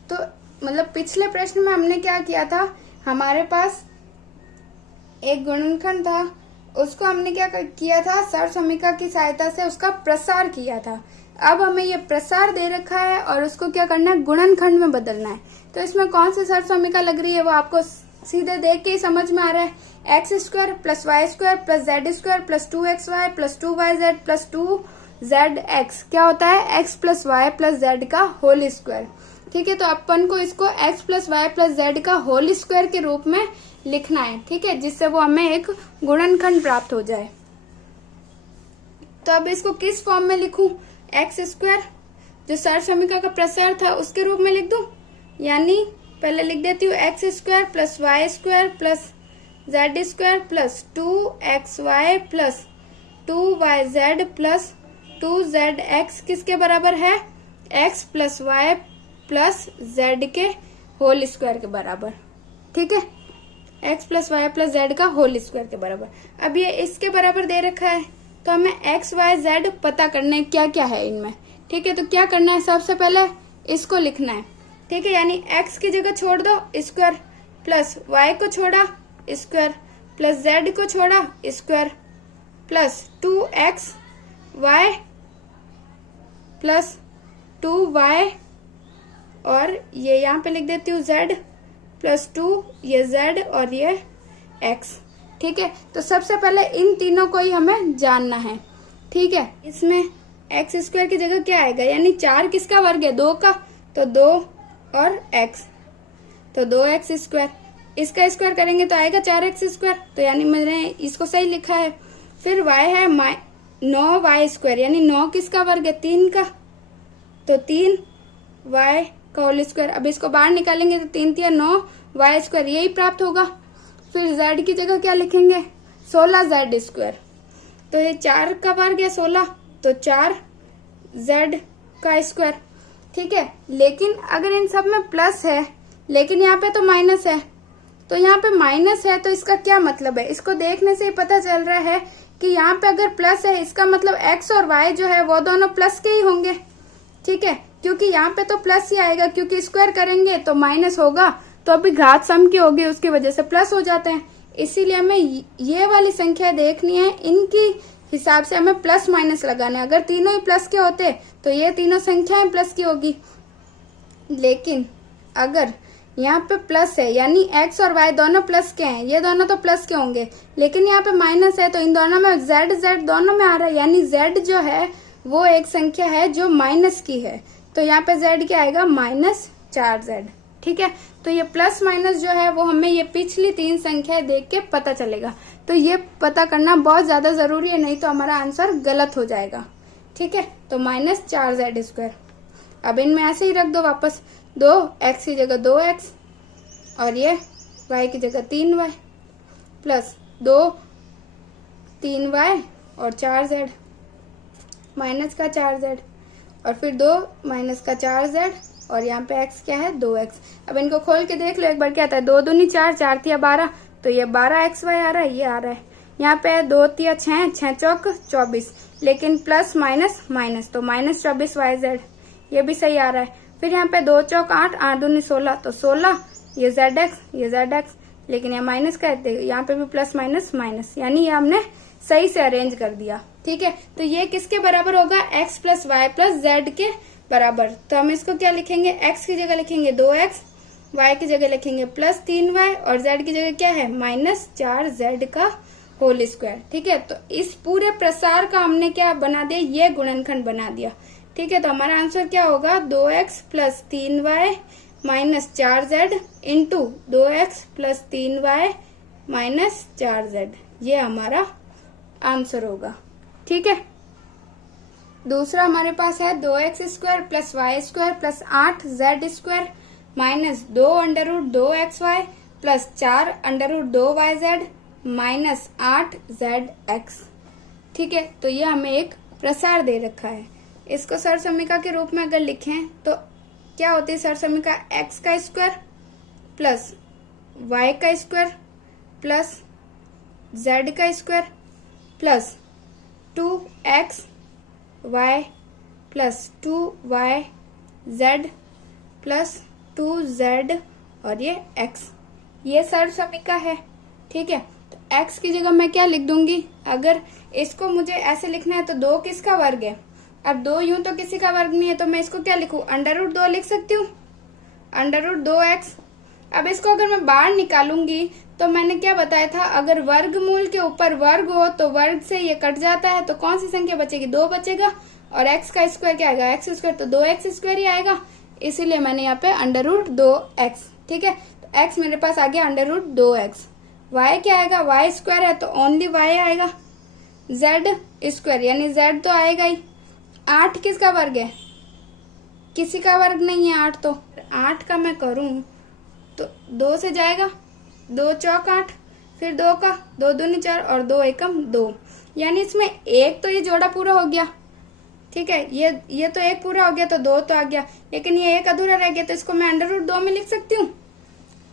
तो मतलब पिछले प्रश्न में हमने क्या किया था, हमारे पास एक गुणनखंड था, उसको हमने क्या किया था, सर्व समीकरण की सहायता से उसका प्रसार किया था। अब हमें ये प्रसार दे रखा है और उसको क्या करना है, गुणनखंड में बदलना है। तो इसमें कौन सी सर्व समीकरण लग रही है वो आपको सीधे देख के ही समझ में आ रहा है। X square plus y square plus z square plus 2xy plus 2yz plus 2zx क्या होता है, x plus y plus z का होल स्क्वायर। ठीक है, तो अपन को इसको x plus y plus z का होल स्क्वायर के रूप में लिखना है। ठीक है, जिससे वो हमें एक गुणनखंड प्राप्त हो जाए। तो अब इसको किस फॉर्म में लिखूं, एक्स स्क्वायर जो सर्व समीकरण का प्रसार था उसके रूप में लिख दूं, यानी पहले लिख देती हूँ x square plus y square plus z square plus 2xy plus 2yz plus 2zx किसके बराबर है? x plus y plus z के होल स्क्वायर के बराबर। ठीक है, x plus y plus z का होल स्क्वायर के बराबर। अब ये इसके बराबर दे रखा है तो हमें x y z पता करना है क्या क्या है इनमें। ठीक है, तो क्या करना है, सबसे पहले इसको लिखना है। ठीक है, यानी x की जगह छोड़ दो स्क्वायर प्लस y को छोड़ा स्क्वायर प्लस z को छोड़ा square plus 2xy plus 2y और ये यहाँ पे लिख देती हूँ z प्लस 2 ये z और ये x। ठीक है, तो सबसे पहले इन तीनों को ही हमें जानना है। ठीक है, इसमें एक्स स्क्वायर की जगह क्या आएगा, यानी 4 किसका वर्ग है? 2 का, तो 2 और x, तो 2x स्क्वायर। इसका स्क्वायर करेंगे तो आएगा 4x स्क्वायर, तो यानी मैंने इसको सही लिखा है। फिर y है 9y स्क्वायर, यानी 9 किसका वर्ग है? 3 का, तो 3y का होल स्क्वायर। अब इसको बाहर निकालेंगे तो 3 3 9y स्क्वायर, यही प्राप्त होगा। फिर z की जगह क्या लिखेंगे? 16z स्क्वायर, तो ये 4 का वर्ग है 16, तो 4z का स्क्वायर। ठीक है, लेकिन अगर इन सब में प्लस है लेकिन यहाँ पे तो माइनस है, तो यहाँ पे माइनस है तो इसका क्या मतलब है? इसको देखने से ही पता चल रहा है कि यहाँ पे अगर प्लस है इसका मतलब x और y जो है वो दोनों प्लस के ही होंगे। ठीक है, क्योंकि यहाँ पे तो प्लस ही आएगा, क्योंकि स्क्वायर करेंगे तो माइनस होगा, तो अभी घात सम की होगी उसकी वजह से प्लस हो जाते हैं। इसीलिए हमें ये वाली संख्या देखनी है, इनकी हिसाब से हमें प्लस माइनस लगाना है। अगर तीनों ही प्लस के होते तो ये तीनों संख्याएं प्लस की होगी, लेकिन अगर यहाँ पे प्लस है यानी x और y दोनों प्लस के हैं, ये दोनों तो प्लस के होंगे, लेकिन यहाँ पे माइनस है तो इन दोनों में z दोनों में आ रहा है, यानी z जो है वो एक संख्या है जो माइनस की है, तो यहाँ पे z क्या आएगा? -4z। ठीक है, तो ये प्लस माइनस जो है वो हमें ये पिछली 3 संख्याएं देख के पता चलेगा, तो ये पता करना बहुत ज्यादा जरूरी है, नहीं तो हमारा आंसर गलत हो जाएगा। ठीक है, तो -4z स्क्वायर। अब इनमें ऐसे ही रख दो वापस, 2x की जगह 2x और ये y की जगह 3y प्लस 2 3y और 4z माइनस का 4z और फिर 2 माइनस का 4z और यहाँ पे x क्या है? 2x। अब इनको खोल के देख लो एक बार, क्या आता है? 2 दूनी 4, 4 तिया 12, तो ये 12xy आ रहा है, ये आ रहा है। यहाँ पे 2 तिया 6, 6 चौक 24, लेकिन प्लस माइनस माइनस, तो -24yz, ये भी सही आ रहा है। फिर यहाँ पे 2 चौक 8, 8 दूनी 16, तो 16, ये zx, लेकिन यहाँ माइनस का है, यहाँ पे भी प्लस माइनस माइनस, यानी ये हमने सही से अरेंज कर दिया। ठीक है, तो ये किसके बराबर होगा? x plus y plus z के बराबर। तो हम इसको क्या लिखेंगे? x की जगह लिखेंगे 2x, y की जगह लिखेंगे प्लस 3y और z की जगह क्या है? -4z का होल स्क्वायर। ठीक है, तो इस पूरे प्रसार का हमने क्या बना दिया? ये गुणनखंड बना दिया। ठीक है, तो हमारा आंसर क्या होगा? 2x plus 3y minus 4z into 2x plus 3y minus 4z, ये हमारा आंसर होगा। ठीक है, दूसरा हमारे पास है 2x square plus y square plus 8z square minus 2 √ 2xy plus 4 √ 2yz minus 8zx। ठीक है, तो ये हमें एक प्रसार दे रखा है। इसको सरसमीका के रूप में अगर लिखें तो क्या होती है सरसमीका? x का स्क्वायर प्लस y का स्क्वायर प्लस z का square plus 2xy plus 2yz plus 2z और ये x, ये सरसमीका है। ठीक है, तो x की जगह मैं क्या लिख दूंगी? अगर इसको मुझे ऐसे लिखना है तो 2 किसका वर्ग है? अब 2 यूं तो किसी का वर्ग नहीं है, तो मैं इसको क्या लिखूं? √2 लिख सकती हूँ, √2x। अब इसको अगर मैं बाहर निकालूंगी तो मैंने क्या बताया था? अगर वर्गमूल के ऊपर वर्ग हो तो वर्ग से ये कट जाता है, तो कौन सी संख्या बचेगी? 2 बचेगा, और x का स्क्वायर क्या आएगा? x स्क्वायर, तो 2x स्क्वायर ही आएगा, इसीलिए मैंने यहाँ पे √2x। ठीक है, तो x मेरे पास आ गया √2x। y क्या आएगा? y स्क्वायर है तो ओनली y आएगा, z स्क्वायर यानी z तो आएगा ही। 8 किसका वर्ग है? किसी का वर्ग नहीं है 8, तो 8 का मैं करूं तो 2 से जाएगा, 2 चौक 8, फिर 2 का 2 दूनी 4 और 2 एकम 2, यानी इसमें एक तो ये जोड़ा पूरा हो गया। ठीक है, ये तो एक पूरा हो गया तो 2 तो आ गया, लेकिन ये एक अधूरा रह गया तो इसको मैं √2 में लिख सकती हूँ।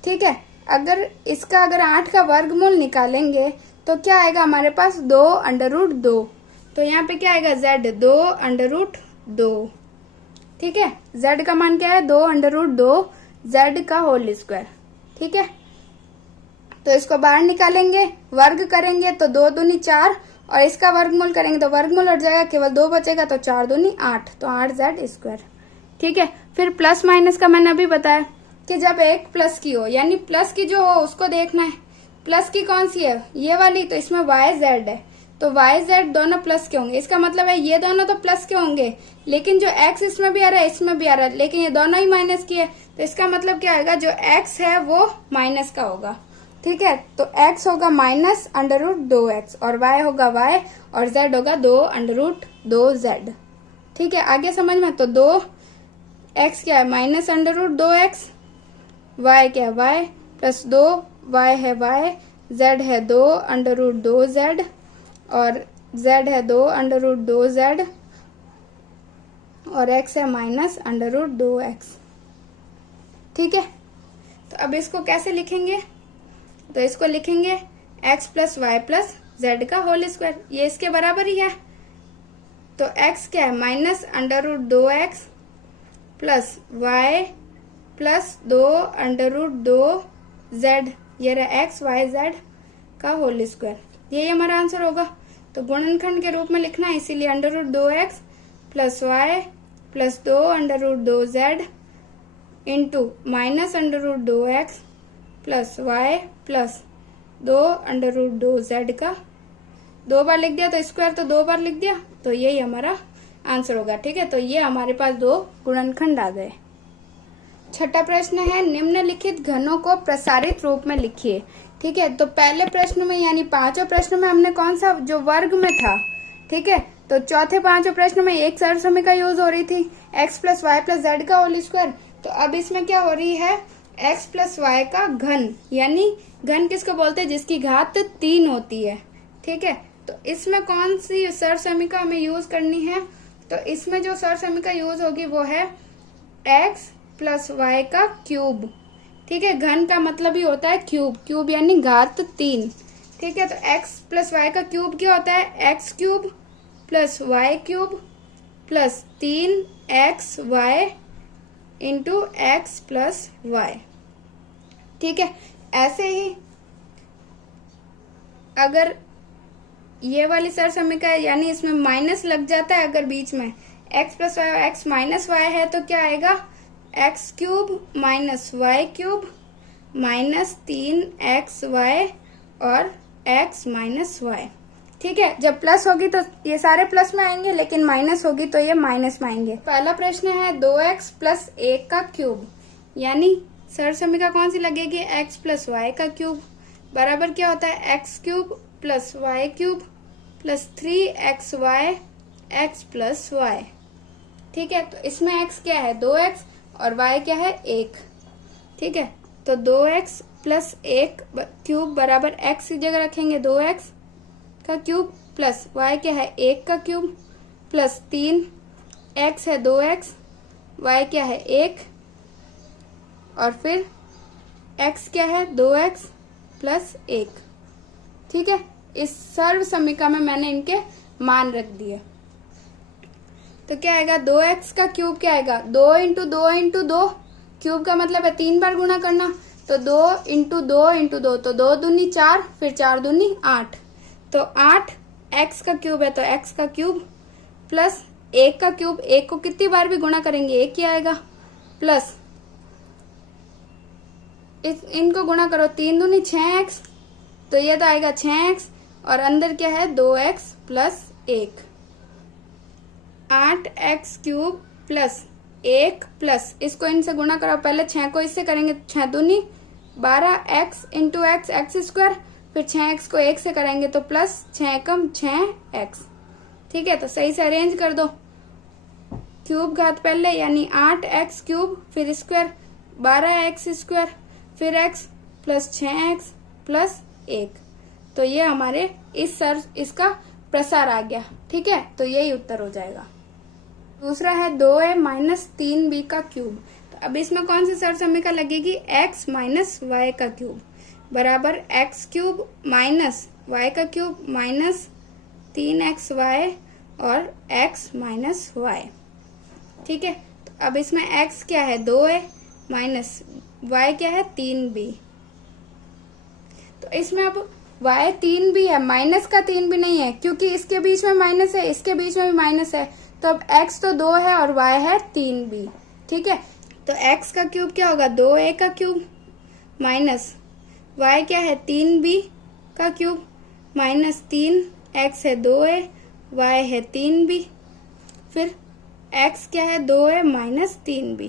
ठीक है, अगर 8 का वर्गमूल निकालेंगे तो क्या आएगा हमारे पास 2√2। तो यहाँ पे क्या आएगा z 2√2। ठीक है, z का मान क्या है 2√2 z का होल स्क्वायर। ठीक है, तो इसको बाहर निकालेंगे, वर्ग करेंगे तो 2 दूनी 4 और इसका वर्गमूल करेंगे तो वर्गमूल हट जाएगा, केवल 2 बचेगा तो 4 दूनी 8, तो 8z स्क्वायर। ठीक है, फिर प्लस माइनस का मैंने अभी बताया कि जब एक प्लस की हो, यानी प्लस की जो हो उसको देखना है। प्लस की कौन सी है, ये वाली, तो इसमें yz है, तो yz दोनों प्लस के होंगे। इसका मतलब है ये दोनों तो प्लस के होंगे, लेकिन जो x इसमें भी आ रहा है इसमें भी आ रहा है, लेकिन ये दोनों ही माइनस की है, तो इसका मतलब क्या आएगा, जो x है वो माइनस का होगा। ठीक है, तो x होगा -√2x और y होगा y और z होगा 2√2z। ठीक है, आगे समझ में, तो 2x क्या है -√2x, y क्या है y प्लस 2y है y, z है 2√2z और z है 2√2z और x है -√2x। ठीक है, तो अब इसको कैसे लिखेंगे, तो इसको लिखेंगे x plus y plus z का होल स्क्वायर, ये इसके बराबर ही है। तो x क्या है -√2x plus y plus 2√2z, ये रहा x y z का होल स्क्वायर, यही हमारा आंसर होगा। तो गुणनखंड के रूप में लिखना है, इसीलिए √2x plus y plus 2√2z into -√2x plus y plus 2√2z का 2 बार लिख दिया तो स्क्वायर तो 2 बार लिख दिया, तो यही हमारा आंसर होगा। ठीक है, तो ये हमारे पास 2 गुणनखंड आ गए। छठा प्रश्न है, निम्नलिखित घनों को प्रसारित रूप में लिखिए। ठीक है, तो पहले प्रश्न में यानी पांचों प्रश्न में हमने कौन सा, जो वर्ग में था। ठीक है, तो चौथे पांचों प्रश्न में एक सरल समीकरण यूज हो रही थी, x plus y plus z का होल स्क्वायर। तो अब इसमें क्या हो रही है, x प्लस वाई का घन, यानी घन किसको बोलते हैं, जिसकी घात 3 होती है। ठीक है, तो इसमें कौन सी सरल समीकरण हमें यूज करनी है, तो इसमें जो सरल समीकरण यूज होगी वो है x प्लस वाई का क्यूब। ठीक है, घन का मतलब ही होता है क्यूब, क्यूब यानी घात 3। ठीक है, तो x प्लस वाई का क्यूब क्या होता है, x cube plus y cube plus 3xy into x plus y. ठीक है, ऐसे ही अगर ये वाली सरल समीकरण यानी इसमें माइनस लग जाता है, अगर बीच में x प्लस वाई और x माइनस वाई है तो क्या आएगा, x cube minus y cube minus 3xy और x माइनस वाई। ठीक है, जब प्लस होगी तो ये सारे प्लस में आएंगे, लेकिन माइनस होगी तो ये माइनस में आएंगे। पहला प्रश्न है 2x प्लस 1 का क्यूब, यानी सरल समीकरण कौन सी लगेगी, x प्लस वाई का क्यूब बराबर क्या होता है, x cube plus y cube plus 3xy x plus y. ठीक है, तो इसमें x क्या है 2x और y क्या है 1। ठीक है, तो 2x प्लस 1 क्यूब बराबर x की जगह रखेंगे 2x का क्यूब प्लस y क्या है 1 का क्यूब प्लस 3x है 2x, y क्या है 1 और फिर x क्या है 2x प्लस 1। ठीक है, इस सर्व समीकरण में मैंने इनके मान रख दिए। तो क्या आएगा, 2x का क्यूब क्या आएगा, 2 इंटू 2 इंटू 2, क्यूब का मतलब है 3 बार गुणा करना, तो 2 इंटू 2 इंटू 2, तो 2 दूनी 4 फिर 4 दूनी 8, तो 8 x का क्यूब है तो x का क्यूब प्लस 1 का क्यूब, 1 को कितनी बार भी गुणा करेंगे 1 ही आएगा, प्लस इनको गुणा करो 3 दूनी 6x, तो ये तो आएगा 6x और अंदर क्या है 2x plus 1, 8x cube plus 1 plus इसको इनसे गुणा करो, पहले 6 को इससे करेंगे 6 दूनी 12x into x x square, फिर 6x को 1 से करेंगे तो प्लस 6 कम 6x। ठीक है, तो सही से अरेंज कर दो, क्यूब घात पहले यानी 8x क्यूब फिर स्क्वायर 12x स्क्वायर फिर x प्लस 6x प्लस 1। तो ये हमारे इसका प्रसार आ गया। ठीक है, तो यही उत्तर हो जाएगा। दूसरा है 2a माइनस 3b का क्यूब। तो अब इसमें कौन सी सर समीकरण लगेगी? x माइनस वाई का क्यूब बराबर एक्स क्यूब माइनस वाई का क्यूब माइनस 3xy और x माइनस वाई। ठीक है, तो अब इसमें x क्या है? 2a माइनस y क्या है? 3b। तो इसमें अब y 3b है, माइनस का 3b नहीं है, क्योंकि इसके बीच में माइनस है, इसके बीच में भी माइनस है। तो अब x तो 2 है और y है 3b। ठीक है, तो x का क्यूब क्या होगा? 2a का क्यूब माइनस y क्या है? 3b का क्यूब माइनस 3x है 2a, y है 3b, फिर x क्या है? 2a minus 3b।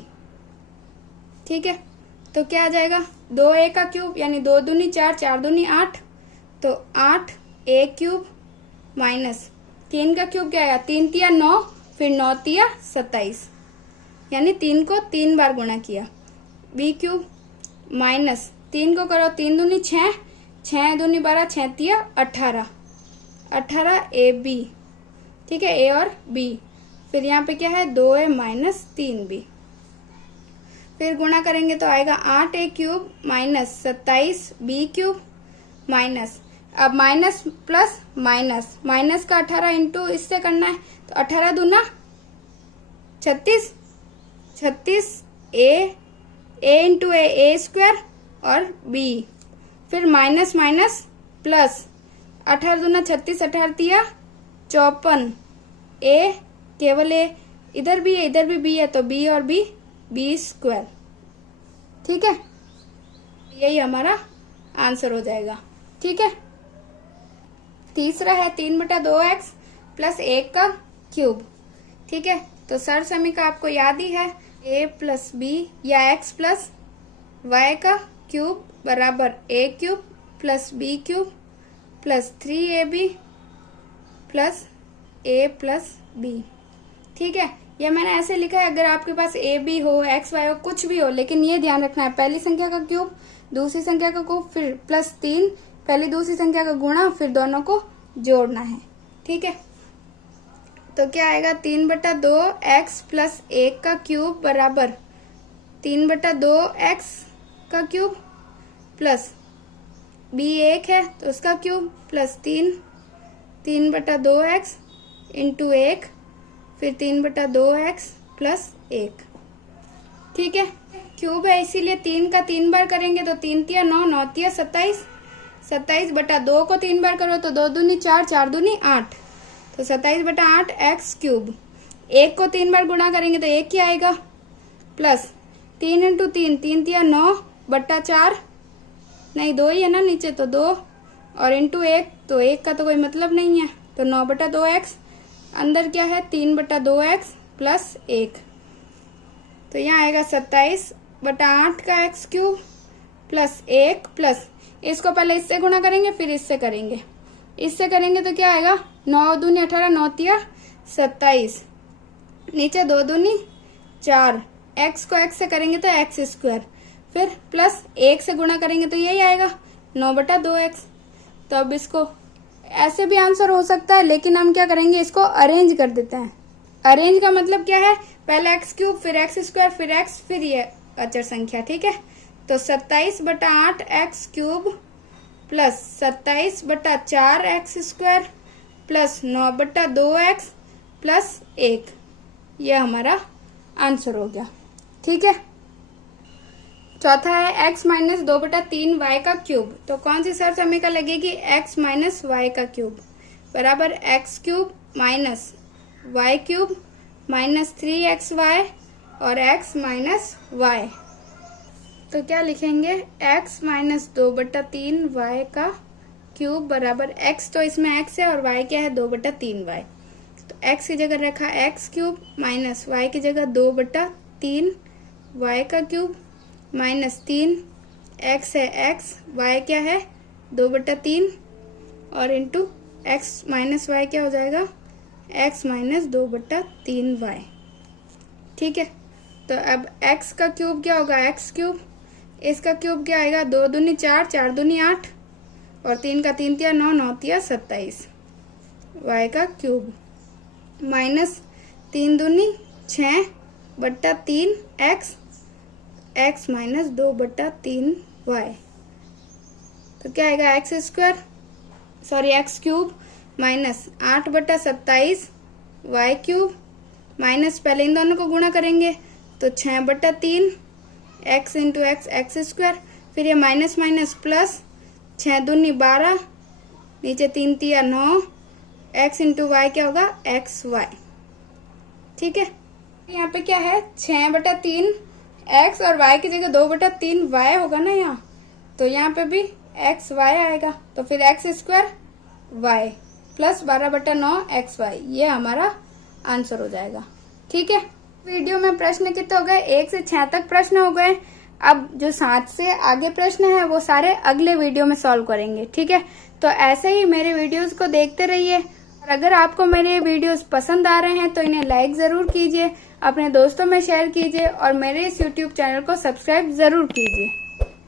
ठीक है, तो क्या आ जाएगा? 2a का क्यूब यानी 2 दूनी 4, 4 दूनी 8, तो 8a क्यूब माइनस 3 का क्यूब क्या आएगा? 3 तिया 9, फिर 9 तिया 27, यानी 3 को 3 बार गुणा किया। b क्यूब माइनस 3 को करो 3 दूनी 6, 6 दूनी 12, 6 तिया 18, 18ab। ठीक है, a और b, फिर यहाँ पे क्या है? 2a minus 3b। फिर गुणा करेंगे तो आएगा 8a cube minus 27b cube minus, अब माइनस प्लस माइनस, माइनस का 18 इंटू इससे करना है, तो 18 दूना 36, 36 a इंटू a स्क्वायर और b, फिर माइनस माइनस प्लस, 18 दूना 36, 18 तिया 54, a केवल a, इधर भी है इधर भी b है, तो b और b स्क्वायर। ठीक है, यही हमारा आंसर हो जाएगा। ठीक है, तीसरा है 3/2x प्लस 1 का क्यूब। ठीक है, तो सर समीकरण आपको याद ही है, a प्लस बी या x प्लस वाई का क्यूब बराबर a cube plus b cube plus 3ab plus a plus b। ठीक है, ये मैंने ऐसे लिखा है, अगर आपके पास a b हो, x y हो, कुछ भी हो, लेकिन ये ध्यान रखना है, पहली संख्या का क्यूब, दूसरी संख्या का क्यूब, फिर प्लस 3, पहली दूसरी संख्या का गुणा, फिर दोनों को जोड़ना है। ठीक है, तो क्या आएगा? 3/2x प्लस 1 का क्यूब बराबर 3/2x का क्यूब प्लस b 1 है तो उसका क्यूब प्लस 3/2x इंटू 1, फिर 3/2x प्लस 1। ठीक है, क्यूब है इसीलिए 3 का 3 बार करेंगे तो 3 तिया 9, 9 तिया 27, 27/2 को 3 बार करो तो 2 दूनी 4, 4 दूनी 8, तो 27/8 x क्यूब। 1 को 3 बार गुणा करेंगे तो 1 ही आएगा, प्लस 3 इंटू 3, 3 तिया 9/4, नहीं 2 ही है ना नीचे, तो 2 और इंटू 1, तो 1 का तो कोई मतलब नहीं है, तो 9/2x, अंदर क्या है? 3/2x प्लस 1, तो यहाँ आएगा 27/8 का x क्यूब प्लस 1 प्लस, इसको पहले इससे गुणा करेंगे फिर इससे करेंगे, इससे करेंगे तो क्या आएगा? 9 दूनी 18, 9 तिया 27, नीचे 2 दूनी 4, x को x से करेंगे तो x स्क्वायर, फिर प्लस 1 से गुणा करेंगे तो यही आएगा 9/2x। तो अब इसको ऐसे भी आंसर हो सकता है, लेकिन हम क्या करेंगे? इसको अरेंज कर देते हैं। अरेंज का मतलब क्या है? पहले x क्यूब, फिर x स्क्वायर, फिर x, फिर ये अचर संख्या। ठीक है, तो 27/8 x cube plus 27/4 x square plus 9/2x plus 1, ये हमारा आंसर हो गया। ठीक है, चौथा है x माइनस 2/3y का क्यूब। तो कौन सी सर समीकरण लगेगी? x माइनस वाई का क्यूब बराबर x cube minus y cube minus 3xy और x माइनस वाई। तो क्या लिखेंगे? x माइनस 2/3y का क्यूब बराबर x, तो इसमें x है और y क्या है? 2/3y। तो x की जगह रखा x क्यूब माइनस y की जगह 2/3y का क्यूब माइनस 3, x है x, y क्या है? 2/3 और इंटू x माइनस वाई क्या हो जाएगा? x minus 2/3y। ठीक है, तो अब x का क्यूब क्या होगा? x क्यूब, इसका क्यूब क्या आएगा? 2 दूनी 4, 4 दूनी 8 और 3 का 3 तिया 9, 9 तिया 27 y का क्यूब माइनस 3 दूनी 6 बट्टा 3 x, x माइनस 2 बट्टा 3 y। तो क्या आएगा x क्यूब माइनस 8 बट्टा 27 y क्यूब माइनस पहले इन दोनों को गुणा करेंगे तो 6 बट्टा 3 x into x x square, फिर ये माइनस माइनस प्लस 6 दूनी 12 नीचे 3 तिया 9 x इंटू वाई क्या होगा एक्स वाई। ठीक है, यहाँ पे क्या है 6 बटा 3 x और y की जगह 2 बटा 3 y होगा ना यहाँ, तो यहाँ पे भी एक्स वाई आएगा। तो फिर एक्स स्क्वायर वाई प्लस 12 बटा 9 एक्स वाई, ये हमारा आंसर हो जाएगा। ठीक है, वीडियो में प्रश्न कितने हो गए 1 से 6 तक प्रश्न हो गए। अब जो 7 से आगे प्रश्न है वो सारे अगले वीडियो में सॉल्व करेंगे। ठीक है, तो ऐसे ही मेरे वीडियोस को देखते रहिए और अगर आपको मेरे वीडियोस पसंद आ रहे हैं तो इन्हें लाइक जरूर कीजिए, अपने दोस्तों में शेयर कीजिए और मेरे इस यूट्यूब चैनल को सब्सक्राइब जरूर कीजिए।